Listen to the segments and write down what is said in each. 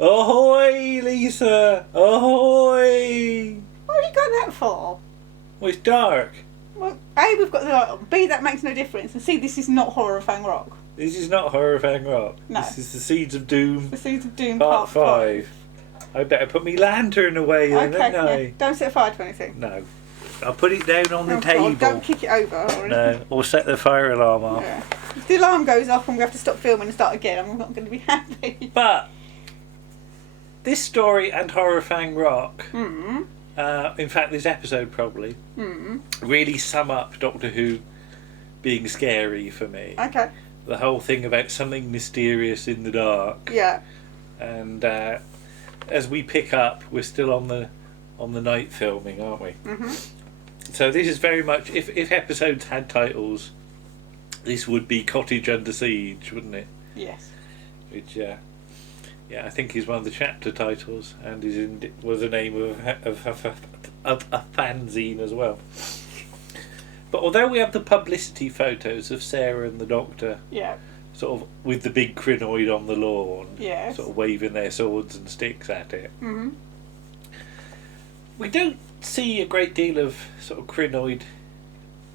Ahoy, Lisa! Ahoy! What have you got that for? Well, it's dark. Well, A, we've got the light on. B, that makes no difference. And C, this is not Horror of Fang Rock. This is not Horror Fang Rock. No. This is the Seeds of Doom. The Seeds of Doom Part 5. I better put me lantern away then, Okay, don't I? yeah. Don't set fire to anything. No. I'll put it down on the Oh, table. God, don't kick it over or anything. No, or set the fire alarm off. Yeah. If the alarm goes off and we have to stop filming and start again, I'm not going to be happy. But this story and Horror Fang Rock, Mm. in fact this episode probably, really sum up Doctor Who being scary for me. Okay. The whole thing about something mysterious in the dark. Yeah. And as we pick up, we're still on the night filming, aren't we? Mm-hmm. So this is very much, if episodes had titles, this would be Cottage Under Siege, wouldn't it? Yes. Which, I think is one of the chapter titles, and was the name of a fanzine as well. But although we have the publicity photos of Sarah and the Doctor, Yeah. sort of with the big crinoid on the lawn, Yes. sort of waving their swords and sticks at it, Mm-hmm. we don't see a great deal of sort of crinoid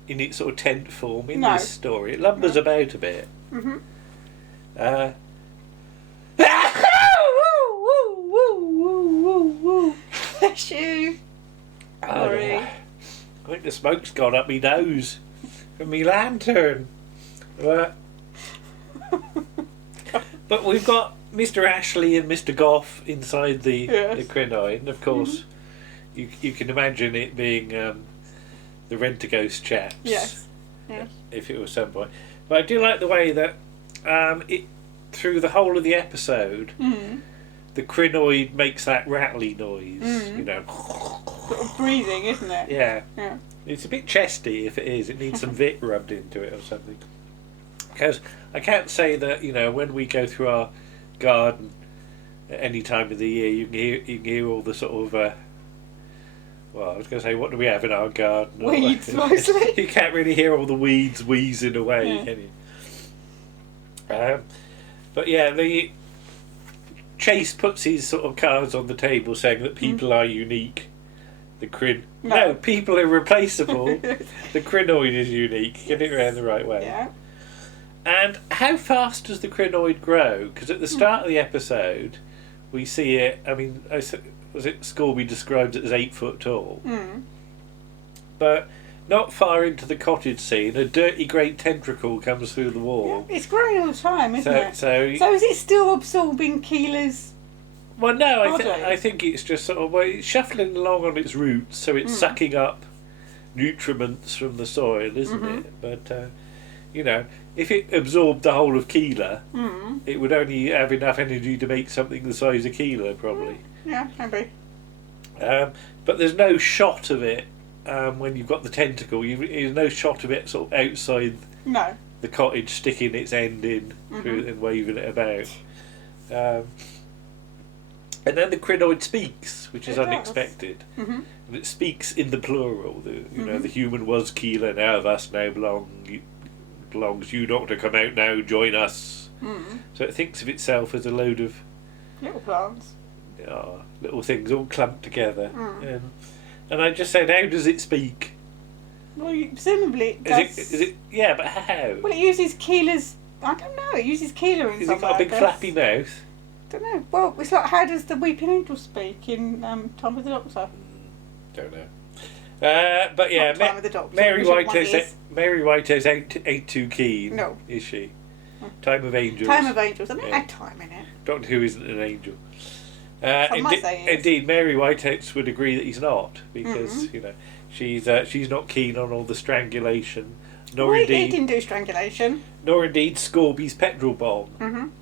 in its sort of tent form in No. this story. It lumbers about a bit. Mm-hmm. Bless you. Sorry. I think the smoke's gone up my nose from me lantern. But we've got Mr. Ashley and Mr. Goff inside the crinoid, and of course you can imagine it being the Rent-A-Ghost chaps. Yes. Yes. If it was some point. But I do like the way that it through the whole of the episode, the crinoid makes that rattly noise. You know. Sort of breathing, isn't it? Yeah. Yeah. It's a bit chesty if it is. It needs some Vic rubbed into it or something. Because I can't say that, you know, when we go through our garden at any time of the year, you can hear all the sort of well, I was going to say, what do we have in our garden? Weeds, mostly. You can't really hear all the weeds wheezing away, can you? But yeah, the Chase puts his sort of cards on the table saying that people are unique. No, people are replaceable. The crinoid is unique. Get it around the right way. Yeah. And how fast does the crinoid grow? Because at the start of the episode, we see it. I mean, was it Scorby described it as 8 foot tall? But not far into the cottage scene, a dirty grey tentacle comes through the wall. Yeah, it's growing all the time, isn't it? So is it still absorbing Keela's? Well, no, body? I think it's just sort of it's shuffling along on its roots, so it's sucking up nutriments from the soil, isn't it? But you know, if it absorbed the whole of Keela, it would only have enough energy to make something the size of Keela, probably. Yeah, maybe. But there's no shot of it when you've got the tentacle. There's no shot of it sort of outside the cottage, sticking its end in through and waving it about. And then the crinoid speaks, which is unexpected. And it speaks in the plural. You know, the human was Keela, now thus now belongs you, Doctor, come out now, join us. So it thinks of itself as a load of little plants. Little things all clumped together. And I just said, how does it speak? Well, presumably it does. Is it? Yeah, but how? Well, it uses Keela's. I don't know. It uses Keela in Has some it got a big flappy mouth? Don't know. Well, it's like, how does the Weeping Angel speak in Time with the Doctor? Don't know. But yeah, Time with the Doctor. Mary Whitehouse ain't too keen. No. Is she? Time of Angels. Time of Angels. I don't have time in it. Doctor Who isn't an angel. Might say he is. Indeed, Mary Whitehouse would agree that he's not, because you know she's not keen on all the strangulation, nor He indeed didn't do strangulation. nor indeed Scorby's petrol bomb,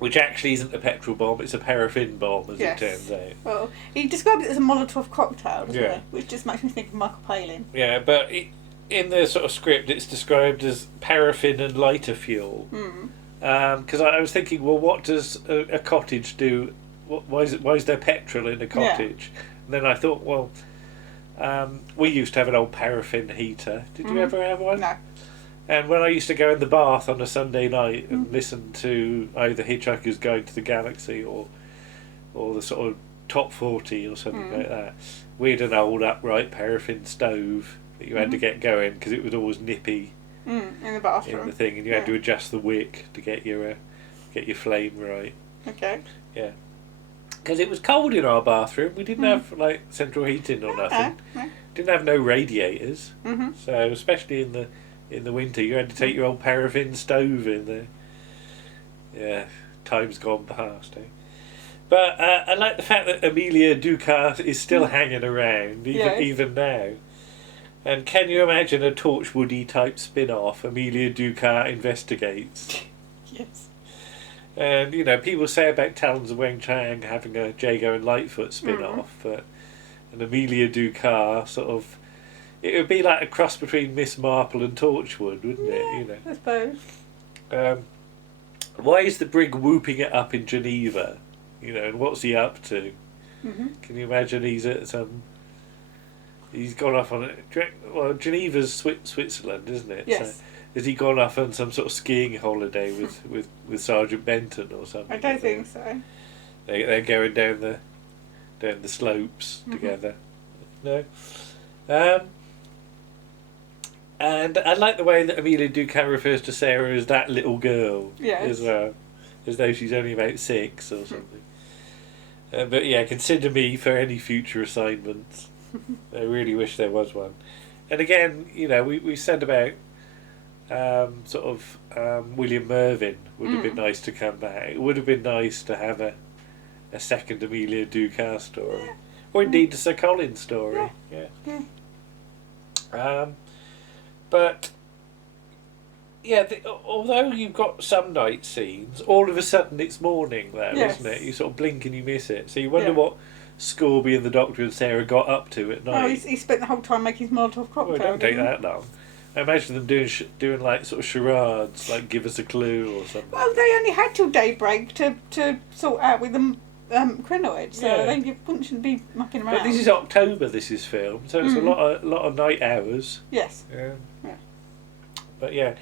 which actually isn't a petrol bomb; it's a paraffin bomb, as it turns out. Well, he described it as a Molotov cocktail, doesn't Yeah. he? Which just makes me think of Michael Palin. Yeah, but in the sort of script, it's described as paraffin and lighter fuel. Because I was thinking, well, what does a cottage do? Why is there petrol in a cottage? And then I thought, well, we used to have an old paraffin heater. Did you ever have one? No. And when I used to go in the bath on a Sunday night and listen to either Hitchhiker's Guide to the Galaxy or or the sort of top 40 or something like that. We had an old upright paraffin stove that you had to get going because it was always nippy in the bathroom. in the thing, and you had to adjust the wick to get your flame right. Okay. Yeah. Because it was cold in our bathroom. We didn't have like central heating or nothing. No. Didn't have no radiators. Mm-hmm. So especially in the winter, you had to take your old paraffin stove in there. Yeah, time's gone past. But I like the fact that Amelia Ducat is still hanging around even now. And can you imagine a Torchwoody type spin-off? Amelia Ducat investigates. Yes. And people say about Talons of Weng Chang having a Jago and Lightfoot spin-off, but an Amelia Ducat sort of, it would be like a cross between Miss Marple and Torchwood, wouldn't it? I suppose. Why is the brig whooping it up in Geneva? And what's he up to? Mm-hmm. Can you imagine he's at some? He's gone off on it. Well, Geneva's Switzerland, isn't it? Yes. So, has he gone off on some sort of skiing holiday with Sergeant Benton or something? I don't think so. They're going down the slopes together. No. And I like the way that Amelia Ducat refers to Sarah as that little girl as well, as though she's only about 6 or something. But yeah, consider me for any future assignments. I really wish there was one. And again, we said about William Mervyn would have been nice to come back. It would have been nice to have a second Amelia Ducat story, or indeed a Sir Colin story. But although you've got some night scenes, all of a sudden it's morning there, isn't it? You sort of blink and you miss it. So you wonder what Scorby and the Doctor and Sarah got up to at night. Oh, he spent the whole time making his Molotov cocktail. Well, it don't take that long. I imagine them doing like sort of charades, like give us a clue or something. Well, they only had till daybreak to sort out with the crinoid, so they shouldn't be mucking around. But this is October. This is filmed, so it's a lot of night hours. Yes. Yeah. But yeah,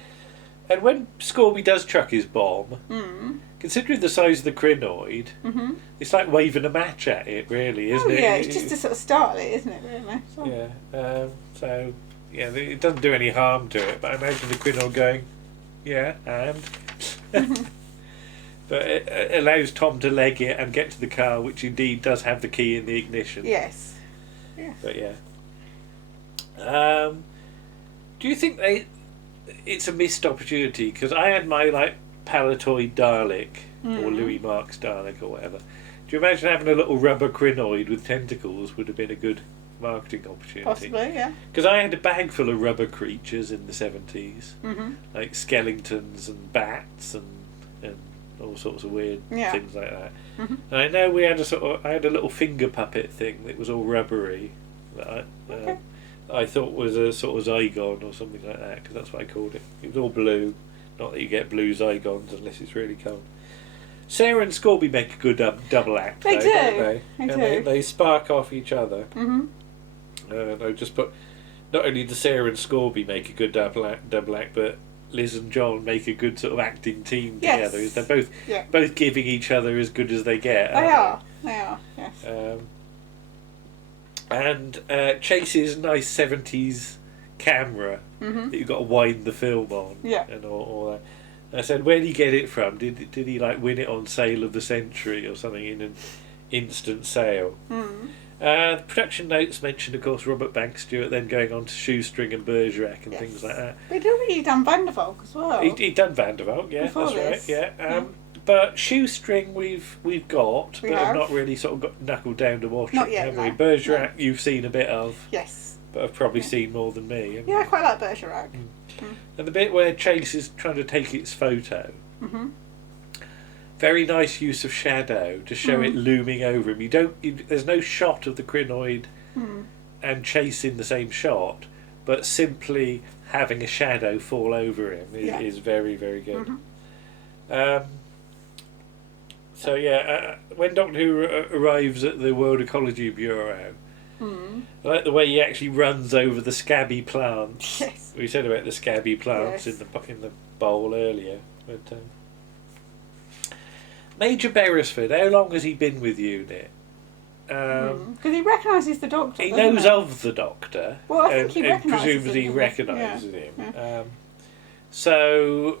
and when Scorby does chuck his bomb, considering the size of the crinoid, it's like waving a match at it, really, isn't it? Yeah, it's just to sort of startle it, isn't it? Really. So. Yeah. So. Yeah, it doesn't do any harm to it, but I imagine the crinoid going, and... But it allows Tom to leg it and get to the car, which indeed does have the key in the ignition. Yes. Yeah. But do you think it's a missed opportunity? Because I had my Palatoid Dalek, or Louis Marx Dalek or whatever. Do you imagine having a little rubber crinoid with tentacles would have been a good marketing opportunity? Possibly, yeah. Because I had a bag full of rubber creatures in the 70s, like skeletons and bats and all sorts of weird things like that. And I know we had I had a little finger puppet thing that was all rubbery that I thought was a sort of Zygon or something like that, because that's what I called it. It was all blue. Not that you get blue Zygons unless it's really cold. Sarah and Scorby make a good double act. They though, do. Don't they? They spark off each other. I just put, not only do Sarah and Scorby make a good double act, but Liz and John make a good sort of acting team together. They're both giving each other as good as they get. They are, yes. And Chase's nice 70s camera that you've got to wind the film on and all that. And I said, where did he get it from? Did he win it on Sale of the Century or something in an instant sale? The production notes mentioned, of course, Robert Banks-Stewart then going on to Shoestring and Bergerac and things like that. He'd already done Van der Valk as well. He'd done Van der Valk, Before that's right, But Shoestring we've got, but have not really sort of got knuckled down to watch not it, yet, have we? Bergerac you've seen a bit of. Yes. But I've probably seen more than me. Yeah, I quite like Bergerac. And the bit where Chase is trying to take its photo, very nice use of shadow to show it looming over him. There's no shot of the crinoid and Chase in the same shot, but simply having a shadow fall over him is very, very good. When Doctor Who arrives at the World Ecology Bureau, I like the way he actually runs over the scabby plants. Yes. We said about the scabby plants in the bowl earlier. But, Major Beresford, how long has he been with UNIT? Because he recognises the Doctor. He knows of the Doctor. Well, I think he recognises him. Presumably recognises him. Yeah. So,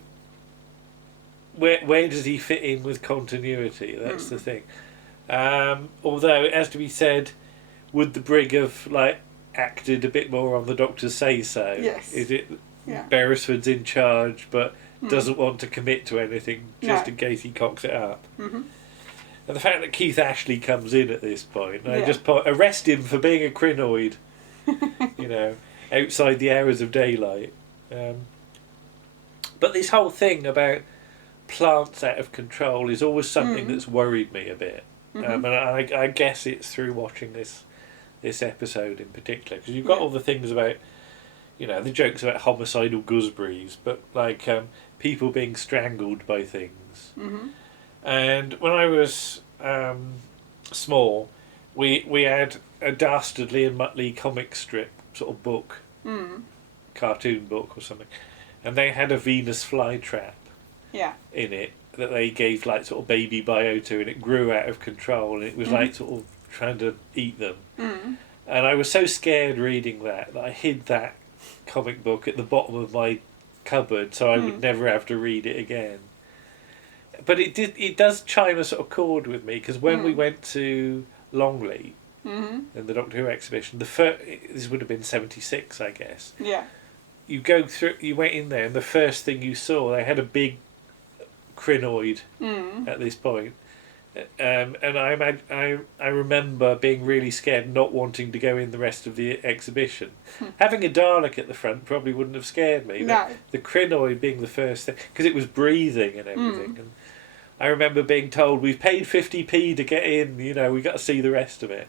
where does he fit in with continuity? That's the thing. Although it has to be said, would the brig have acted a bit more on the Doctor's say-so? Yes. Is it Beresford's in charge, but doesn't want to commit to anything just in case he cocks it up? Mm-hmm. And the fact that Keith Ashley comes in at this point, I just arrest him for being a crinoid, outside the hours of daylight. But this whole thing about plants out of control is always something that's worried me a bit. And I guess it's through watching this episode in particular, because you've got all the things about, the jokes about homicidal gooseberries, but people being strangled by things. Mm-hmm. And when I was small, we had a Dastardly and Muttley comic strip sort of book, cartoon book or something, and they had a Venus flytrap in it that they gave sort of baby bio to, and it grew out of control, and it was sort of trying to eat them. And I was so scared reading that I hid that comic book at the bottom of my cupboard so I would never have to read it again. But it does chime a sort of chord with me, because when we went to Longleat in the Doctor Who exhibition, this would have been 76, I guess. Yeah. You went in there, and the first thing you saw, they had a big crinoid at this point. And I remember being really scared, not wanting to go in the rest of the exhibition. Having a Dalek at the front probably wouldn't have scared me. No. The crinoid being the first thing, because it was breathing and everything. And I remember being told, we've paid 50p to get in, we got to see the rest of it.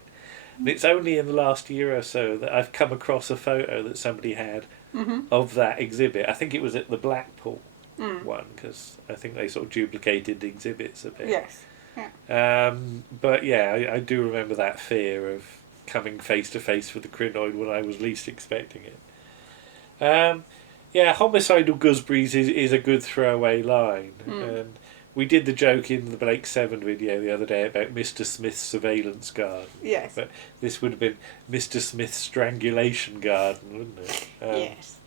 And it's only in the last year or so that I've come across a photo that somebody had of that exhibit. I think it was at the Blackpool one, because I think they sort of duplicated the exhibits a bit. Yes. Yeah. But I do remember that fear of coming face to face with the crinoid when I was least expecting it. Homicidal gooseberries is a good throwaway line. And we did the joke in the Blake 7 video the other day about Mr. Smith's surveillance garden. Yes. But this would have been Mr. Smith's strangulation garden, wouldn't it? Yes.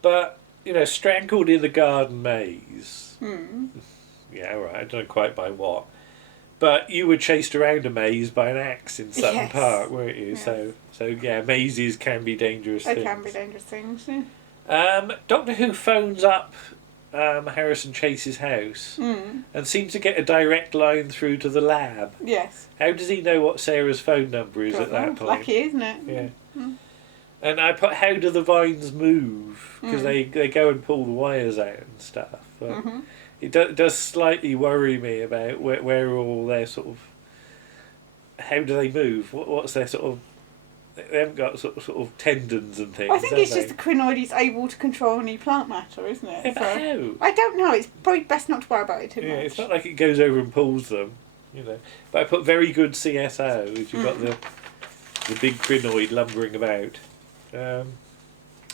But, strangled in the garden maze. Yeah, right, I don't know quite by what. But you were chased around a maze by an axe in Sutton Park, weren't you? Yeah. So mazes can be dangerous things. They can be dangerous things, yeah. Doctor Who phones up Harrison Chase's house and seems to get a direct line through to the lab. Yes. How does he know what Sarah's phone number is at that point? Lucky, isn't it? Yeah. And I put, how do the vines move? Because they go and pull the wires out and stuff. But it does slightly worry me about where all their sort of... How do they move? What's their sort of... They haven't got sort of tendons and things. I think it's just the crinoid is able to control any plant matter, isn't it? Yeah, but how? I don't know. It's probably best not to worry about it too much. It's not like it goes over and pulls them, But I put very good CSO, which you've got the big crinoid lumbering about. And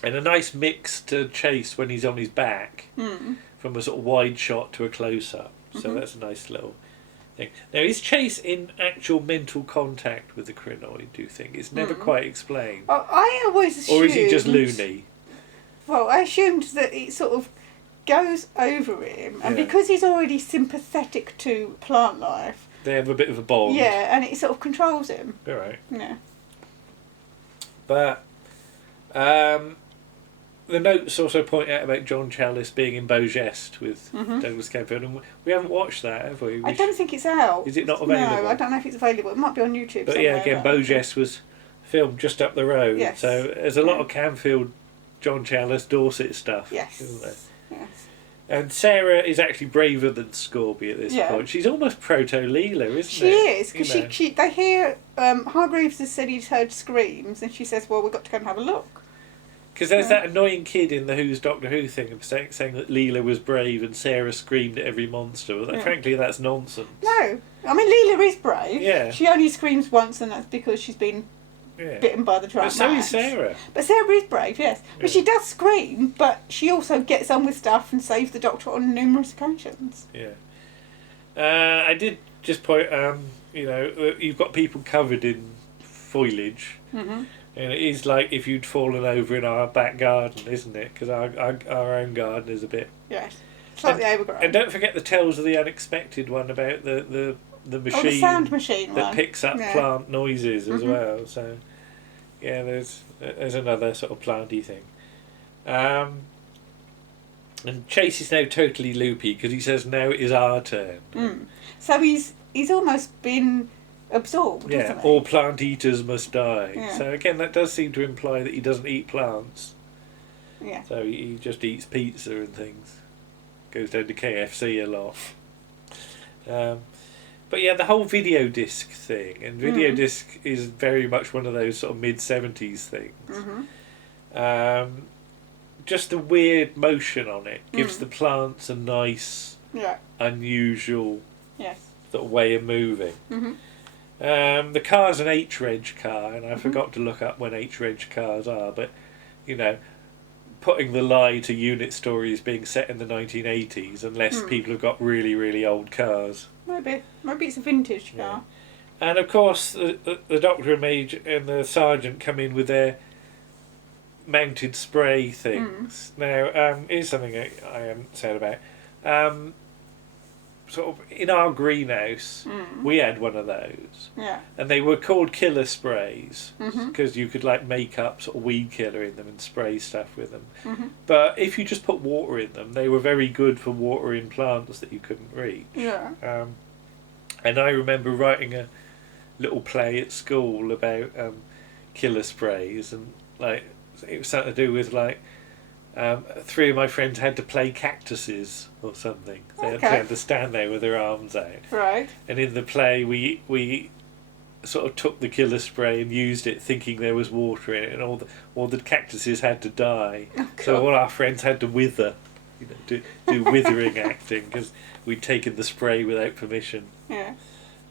a nice mix to Chase when he's on his back, from a sort of wide shot to a close-up. So that's a nice little thing. Now, is Chase in actual mental contact with the crinoid, do you think? It's never quite explained. Well, I always assumed... Or is he just loony? Well, I assumed that it sort of goes over him, and because he's already sympathetic to plant life... They have a bit of a bond. Yeah, and it sort of controls him. All right. Yeah. But... the notes also point out about John Challis being in Beau Geste with Douglas Camfield, and we haven't watched that, have we? I don't think it's out. Is it not available? No, I don't know if it's available. It might be on YouTube But somewhere. yeah, again, Beau Geste was filmed just up the road, Yes. so there's a lot of Camfield, John Challis, Dorset stuff, Yes. isn't there? Yes. And Sarah is actually braver than Scorby at this point. She's almost proto-Leela, isn't she is, because they hear... Hargreaves has said he's heard screams, and she says, well, we've got to go and have a look. Because there's that annoying kid in the Who's Doctor Who thing saying that Leela was brave and Sarah screamed at every monster. Well, frankly, that's nonsense. No. I mean, Leela is brave. Yeah. She only screams once, and that's because she's been bitten by the giant But so mouse. is Sarah. But Sarah is brave, yes. But she does scream, but she also gets on with stuff and saves the Doctor on numerous occasions. Yeah. I did just point, you've got people covered in foliage. Mm-hmm. And it is like if you'd fallen over in our back garden, isn't it? Because our own garden is a bit... Yes. Slightly overgrown. And don't forget the Tales of the Unexpected one about the machine... the sound machine that one. picks up plant noises as well. So, yeah, there's another sort of planty thing. And Chase is now totally loopy because he says now it is our turn. So he's almost been absorbed, isn't he? All plant eaters must die. Yeah. So again, that does seem to imply that he doesn't eat plants. Yeah. So he just eats pizza and things. Goes down to KFC a lot. But yeah, the whole video disc thing, and video disc is very much one of those sort of mid-70s things. Just the weird motion on it gives the plants a nice, unusual sort of way of moving. The car's an H-Reg car, and I forgot to look up when H-Reg cars are, but, putting the lie to unit stories being set in the 1980s, unless people have got really, really old cars. Maybe it's a vintage car. And of course, the Doctor and Major and the Sergeant come in with their mounted spray things. Now, here's something I haven't said about. Sort of in our greenhouse, we had one of those. Yeah. And they were called killer sprays because you could make up sort of weed killer in them and spray stuff with them. But if you just put water in them, they were very good for watering plants that you couldn't reach. Yeah. And I remember writing a little play at school about killer sprays, and it was something to do with three of my friends had to play cactuses or something. They had to stand there with their arms out. Right. And in the play, we sort of took the killer spray and used it, thinking there was water in it, and all the cactuses had to die. Oh, so all our friends had to wither, do withering acting because we'd taken the spray without permission. Yeah.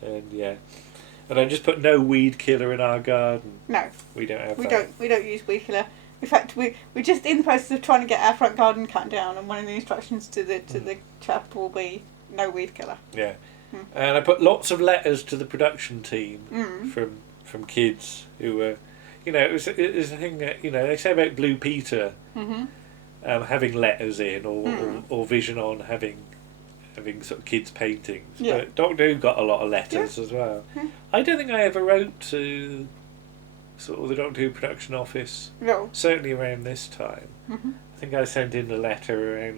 And I just put no weed killer in our garden. No. We don't have that. We don't use weed killer. In fact, we're just in the process of trying to get our front garden cut down, and one of the instructions to the chap will be no weed killer. Yeah. And I put lots of letters to the production team from kids who were, it was a thing that, they say about Blue Peter having letters in, or Vision On having sort of kids' paintings. Yeah. But Doctor Who got a lot of letters as well. I don't think I ever wrote to sort of the Doctor Who production office. No. Certainly around this time. I think I sent in a letter around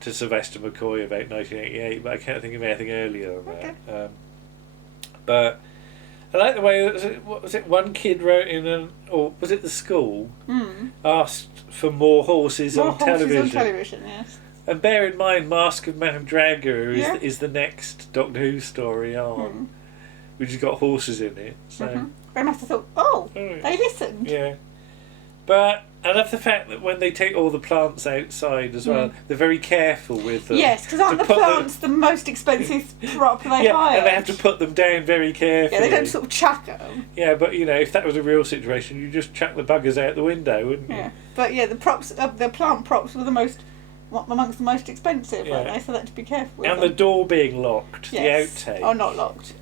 to Sylvester McCoy about 1988, but I can't think of anything earlier than that. But I like the way, what was it, one kid wrote in or was it the school, asked for more horses on television. Yes. And bear in mind, Mask of Mandragora is the next Doctor Who story on, which has got horses in it. So they must have thought, they listened. Yeah. But I love the fact that when they take all the plants outside as well, they're very careful with them. Yes, because aren't the plants the most expensive prop they hire? And they have to put them down very carefully. Yeah, they don't sort of chuck them. Yeah, but if that was a real situation, you just chuck the buggers out the window, wouldn't you? Yeah, but the props, the plant props were amongst the most expensive, weren't they? So that to be careful with and them. the door being locked, the outtake. Oh, not locked.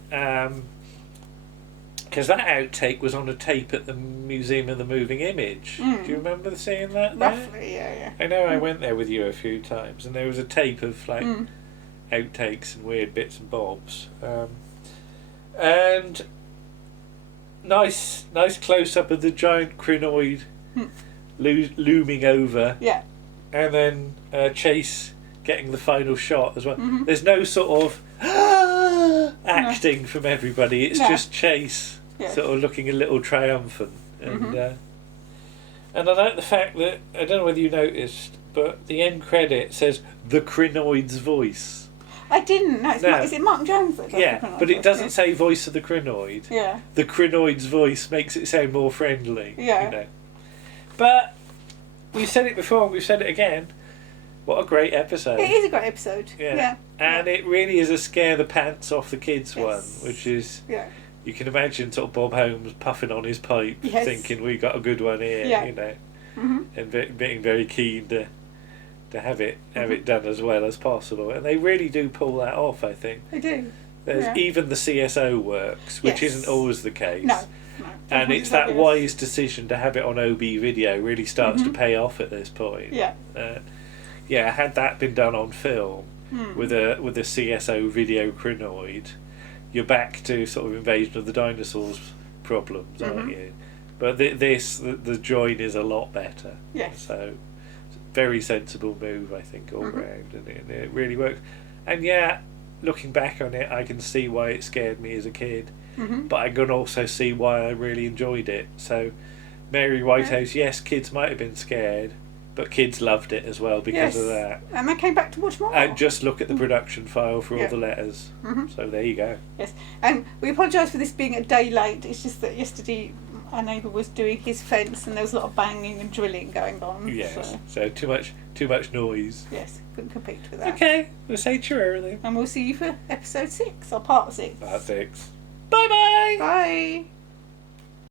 Because that outtake was on a tape at the Museum of the Moving Image. Do you remember seeing that there? Roughly, yeah. I know I went there with you a few times, and there was a tape of outtakes and weird bits and bobs. And nice close up of the giant crinoid looming over. Yeah. And then Chase getting the final shot as well. There's no sort of acting from everybody. It's just Chase sort of looking a little triumphant. And I like the fact that, I don't know whether you noticed, but the end credit says the crinoid's voice. I didn't. No, is it Mark Jones that does the crinoid but it doesn't say voice of the crinoid. Yeah. The crinoid's voice makes it sound more friendly. Yeah. But we've said it before and we've said it again. What a great episode. It is a great episode. Yeah. And it really is a scare the pants off the kids one, which is, you can imagine sort of Bob Holmes puffing on his pipe, thinking we got a good one here, and being very keen to to have it done as well as possible, and they really do pull that off. I think they do. There's even the CSO works, which isn't always the case. No. And it's that wise decision to have it on OB video really starts to pay off at this point. Yeah. Had that been done on film with a CSO video crinoid, you're back to sort of Invasion of the Dinosaurs problems, aren't you? But the join is a lot better. Yes. So, very sensible move, I think, all round, and it really works. And looking back on it, I can see why it scared me as a kid, but I can also see why I really enjoyed it. So, Mary Whitehouse, yes, kids might have been scared, but kids loved it as well because of that. And they came back to watch more. And just look at the production file for all the letters. So there you go. Yes, and we apologise for this being a day late. It's just that yesterday our neighbour was doing his fence and there was a lot of banging and drilling going on. Yes, so too much noise. Yes, couldn't compete with that. Okay, we'll say cheerio then. And we'll see you for episode 6 or part 6. Part 6. Bye-bye. Bye.